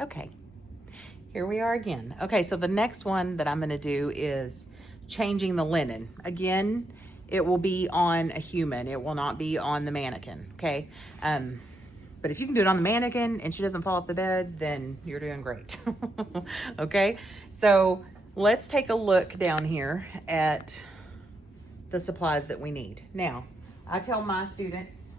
Okay, here we are again. Okay, so the next one that I'm gonna do is changing the linen. Again, it will be on a human. It will not be on the mannequin, okay? But if you can do it on the mannequin and she doesn't fall off the bed, then you're doing great, okay? So let's take a look down here at the supplies that we need. Now, I tell my students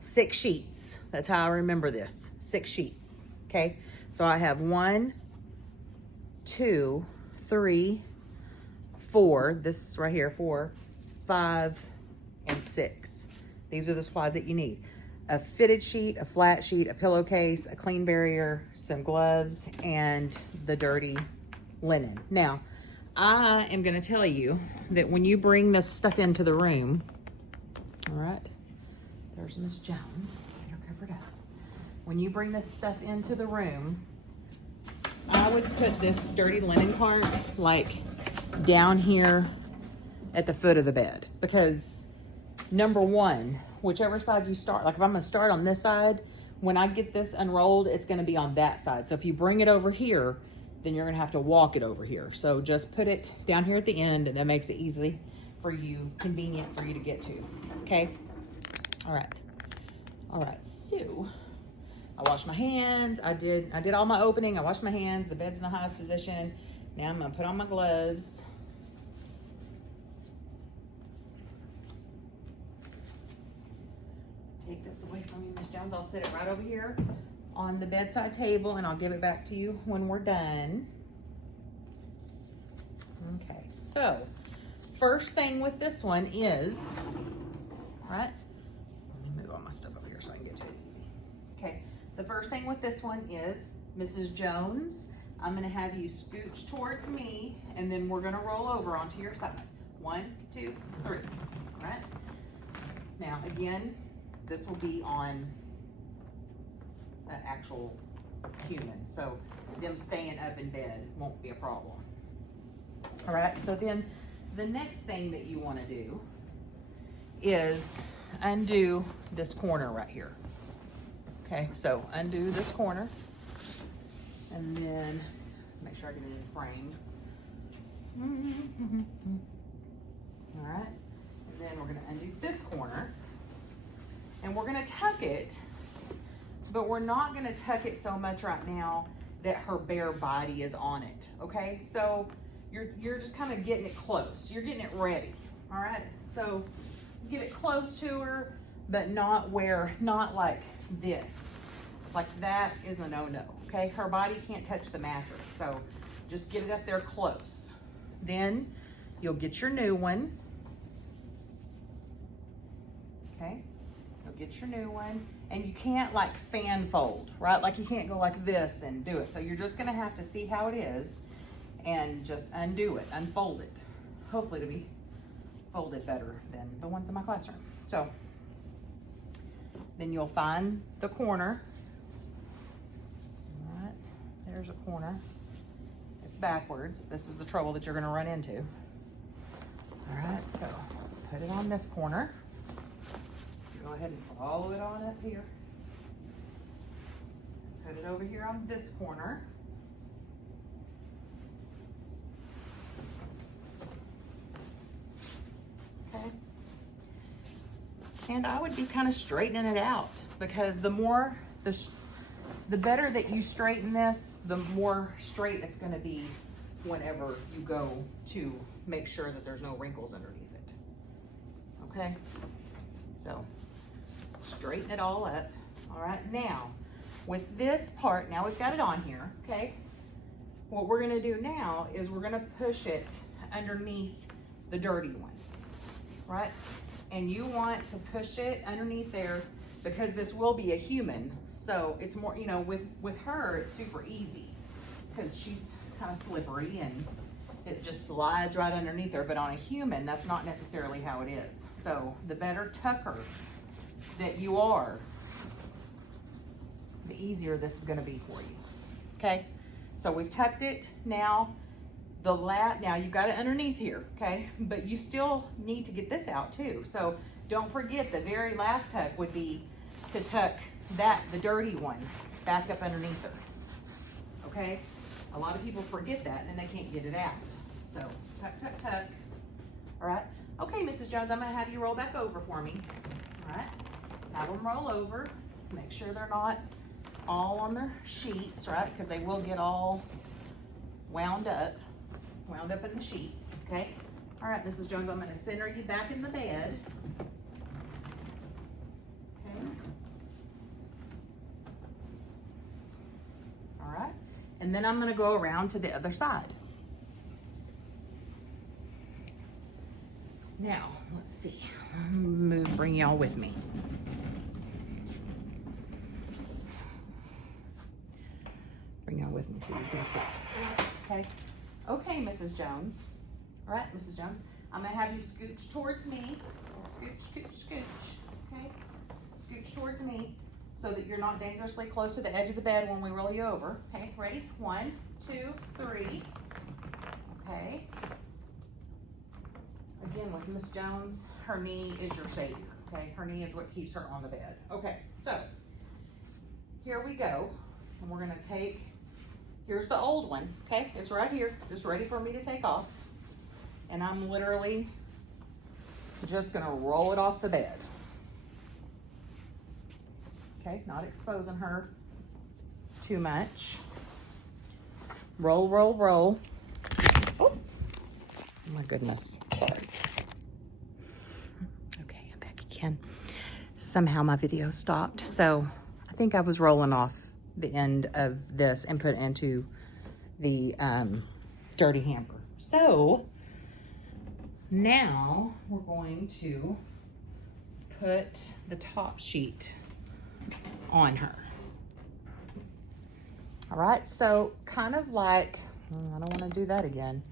6 sheets. That's how I remember this, 6 sheets, okay? So I have 1, 2, 3, 4, this right here, 4, 5, and 6. These are the supplies that you need. A fitted sheet, a flat sheet, a pillowcase, a clean barrier, some gloves, and the dirty linen. Now, I am gonna tell you that when you bring this stuff into the room, all right, there's Miss Jones, let's get her covered up. When you bring this stuff into the room, I would put this dirty linen cart like down here at the foot of the bed, because number one, whichever side you start, like if I'm gonna start on this side, when I get this unrolled, it's gonna be on that side. So if you bring it over here, then you're gonna have to walk it over here. So just put it down here at the end, and that makes it easy for you, convenient for you to get to, okay? All right, so I washed my hands. I did all my opening. I washed my hands. The bed's in the highest position. Now I'm gonna put on my gloves. Take this away from you, Miss Jones. I'll sit it right over here on the bedside table, and I'll give it back to you when we're done. Okay, so first thing with this one is, all right, let me move all my stuff over here so I can get to it easy. Okay, the first thing with this one is, Mrs. Jones, I'm gonna have you scooch towards me, and then we're gonna roll over onto your side. 1, 2, 3, all right? Now, again, this will be on an actual human, so them staying up in bed won't be a problem. All right, so then the next thing that you wanna do is undo this corner right here. Okay, so undo this corner, and then make sure I get it in frame. All right, and then we're gonna undo this corner, and we're gonna tuck it, but we're not gonna tuck it so much right now that her bare body is on it, okay? So you're just kind of getting it close. You're getting it ready, all right? So get it close to her, but not like this. Like that is a no-no, okay? Her body can't touch the mattress, so just get it up there close. Then you'll get your new one, okay? You'll get your new one, and you can't like fan fold, right? Like you can't go like this and do it. So you're just gonna have to see how it is and just undo it, unfold it. Hopefully to be folded better than the ones in my classroom. So then you'll find the corner. All right, there's a corner. It's backwards. This is the trouble that you're gonna run into. All right, so put it on this corner. Go ahead and follow it on up here. Put it over here on this corner. Okay. And I would be kind of straightening it out, because the better that you straighten this, the more straight it's going to be whenever you go to make sure that there's no wrinkles underneath it. Okay? So straighten it all up. All right, now with this part, now we've got it on here, okay? What we're gonna do now is we're gonna push it underneath the dirty one, right? And you want to push it underneath there, because this will be a human. So it's more, you know, with her, it's super easy because she's kind of slippery and it just slides right underneath her. But on a human, that's not necessarily how it is. So the better tucker that you are, the easier this is gonna be for you, okay? So we've tucked it. Now now you've got it underneath here, okay? But you still need to get this out too. So don't forget, the very last tuck would be to tuck the dirty one back up underneath her. Okay? A lot of people forget that and then they can't get it out. So tuck, tuck, tuck. All right? Okay, Mrs. Jones, I'm gonna have you roll back over for me. All right? Have them roll over. Make sure they're not all on the sheets, right? Because they will get all wound up in the sheets, okay? All right, Mrs. Jones, I'm gonna center you back in the bed. Okay. All right, and then I'm gonna go around to the other side. Now, let's see, bring y'all with me. Bring y'all with me so you can see, okay? Okay, Mrs. Jones. All right, Mrs. Jones, I'm gonna have you scooch towards me. Scooch, scooch, scooch, okay? Scooch towards me so that you're not dangerously close to the edge of the bed when we roll you over. Okay, ready? 1, 2, 3. Okay. Again, with Miss Jones, her knee is your savior, okay? Her knee is what keeps her on the bed. Okay, so here we go. And we're gonna take, here's the old one, okay? It's right here, just ready for me to take off. And I'm literally just gonna roll it off the bed. Okay, not exposing her too much. Roll, roll, roll. Oh my goodness, sorry. Okay, I'm back again. Somehow my video stopped, so I think I was rolling off the end of this and put it into the dirty hamper. So now we're going to put the top sheet on her. All right, so kind of like, I don't want to do that again.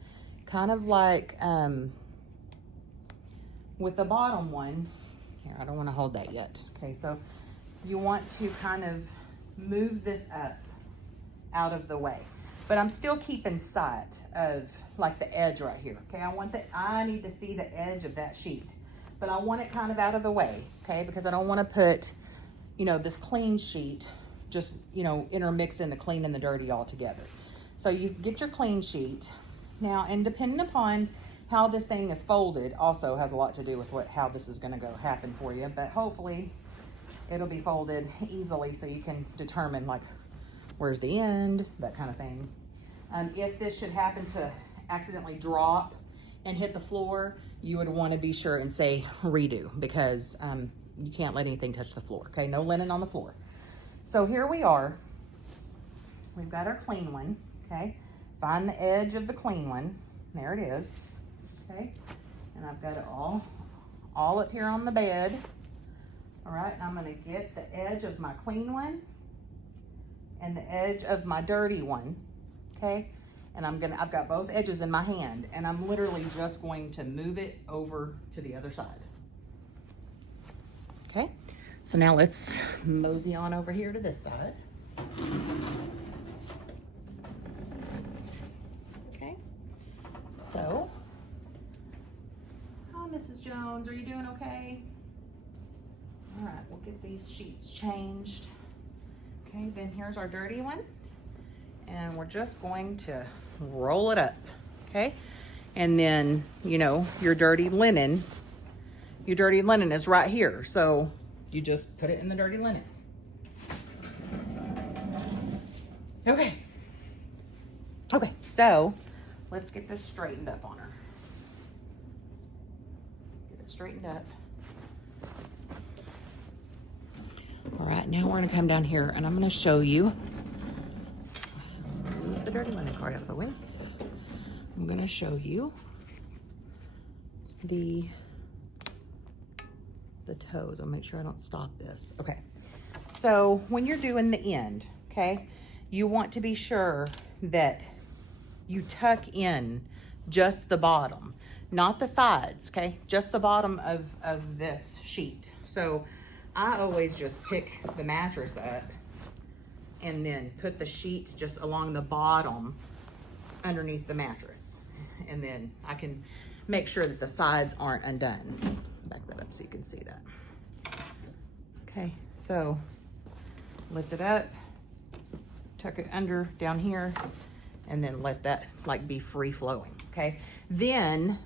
Kind of like with the bottom one, here, I don't want to hold that yet. Okay, so you want to kind of move this up out of the way, but I'm still keeping sight of like the edge right here. Okay, I need to see the edge of that sheet, but I want it kind of out of the way, okay, because I don't want to put, you know, this clean sheet just, you know, intermixing the clean and the dirty all together. So you get your clean sheet now, and depending upon how this thing is folded also has a lot to do with how this is going to happen for you, but hopefully it'll be folded easily so you can determine like where's the end, that kind of thing. If this should happen to accidentally drop and hit the floor, you would want to be sure and say redo, because you can't let anything touch the floor. Okay, no linen on the floor. So here we are. We've got our clean one. Okay, find the edge of the clean one. There it is. Okay, and I've got it all up here on the bed. All right, and I'm gonna get the edge of my clean one and the edge of my dirty one, okay? And I've got both edges in my hand, and I'm literally just going to move it over to the other side. Okay, so now let's mosey on over here to this side. Okay, so, hi Mrs. Jones, are you doing okay? All right, we'll get these sheets changed. Okay, then here's our dirty one. And we're just going to roll it up, okay? And then, you know, your dirty linen is right here. So you just put it in the dirty linen. Okay. Okay, so let's get this straightened up on her. Get it straightened up. All right, now we're gonna come down here and I'm gonna show you, move the dirty linen card out of the way. I'm gonna show you the toes. I'll make sure I don't stop this. Okay, so when you're doing the end, okay, you want to be sure that you tuck in just the bottom, not the sides, okay? Just the bottom of this sheet. So I always just pick the mattress up and then put the sheet just along the bottom underneath the mattress. And then I can make sure that the sides aren't undone. Back that up so you can see that. Okay, so lift it up, tuck it under down here, and then let that like be free flowing, okay? Then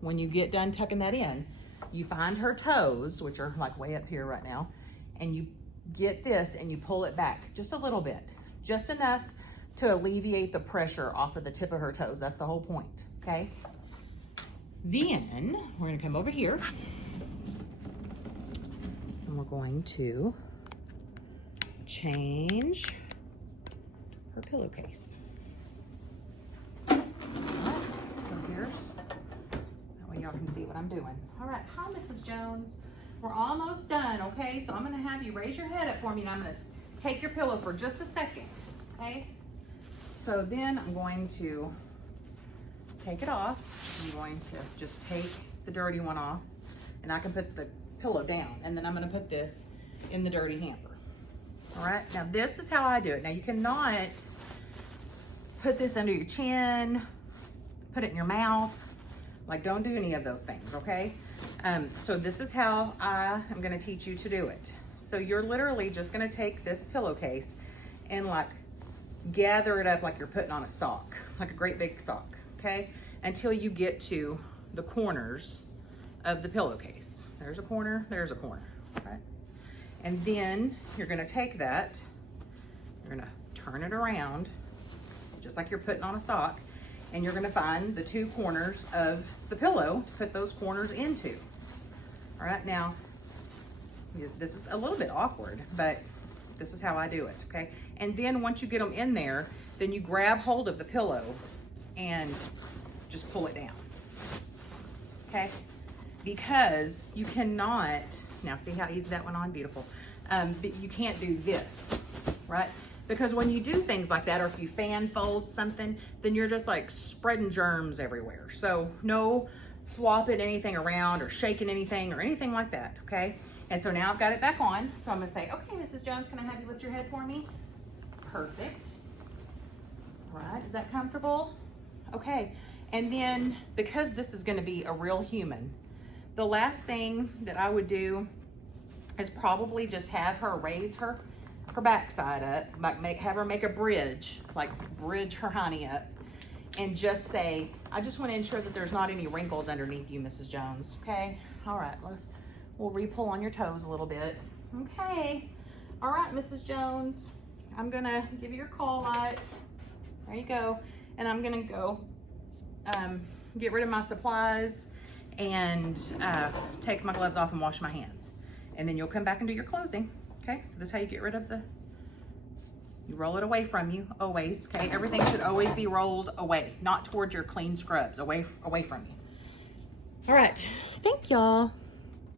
when you get done tucking that in, you find her toes, which are like way up here right now, and you get this and you pull it back just a little bit, just enough to alleviate the pressure off of the tip of her toes. That's the whole point, okay? Then we're gonna come over here and we're going to change her pillowcase. All right, so here's, that way y'all can see what I'm doing. All right, hi Mrs. Jones. We're almost done, okay? So I'm gonna have you raise your head up for me and I'm gonna take your pillow for just a second, okay? So then I'm going to take it off. I'm going to just take the dirty one off and I can put the pillow down and then I'm gonna put this in the dirty hamper. All right, now this is how I do it. Now you cannot put this under your chin, put it in your mouth. Like don't do any of those things, okay? So this is how I am gonna teach you to do it. So you're literally just gonna take this pillowcase and like gather it up like you're putting on a sock, like a great big sock, okay? Until you get to the corners of the pillowcase. There's a corner, there's a corner, right? And then you're gonna take that, you're gonna turn it around, just like you're putting on a sock, and you're gonna find the two corners of the pillow to put those corners into. All right, now, this is a little bit awkward, but this is how I do it, okay? And then once you get them in there, then you grab hold of the pillow and just pull it down, okay? Because you cannot, now see how easy that went on? Beautiful. But you can't do this, right? Because when you do things like that, or if you fan fold something, then you're just like spreading germs everywhere. So no flopping anything around or shaking anything or anything like that, okay? And so now I've got it back on. So I'm gonna say, okay, Mrs. Jones, can I have you lift your head for me? Perfect. All right, is that comfortable? Okay, and then because this is gonna be a real human, the last thing that I would do is probably just have her raise her backside up, like have her make a bridge, like bridge her honey up, and just say, I just want to ensure that there's not any wrinkles underneath you, Mrs. Jones, okay? All right, we'll re-pull on your toes a little bit. Okay, all right, Mrs. Jones, I'm gonna give you your call light. There you go. And I'm gonna go get rid of my supplies and take my gloves off and wash my hands. And then you'll come back and do your closing. Okay, so this is how you get rid of you roll it away from you, always, okay? Everything should always be rolled away, not towards your clean scrubs, away from you. All right, thank y'all.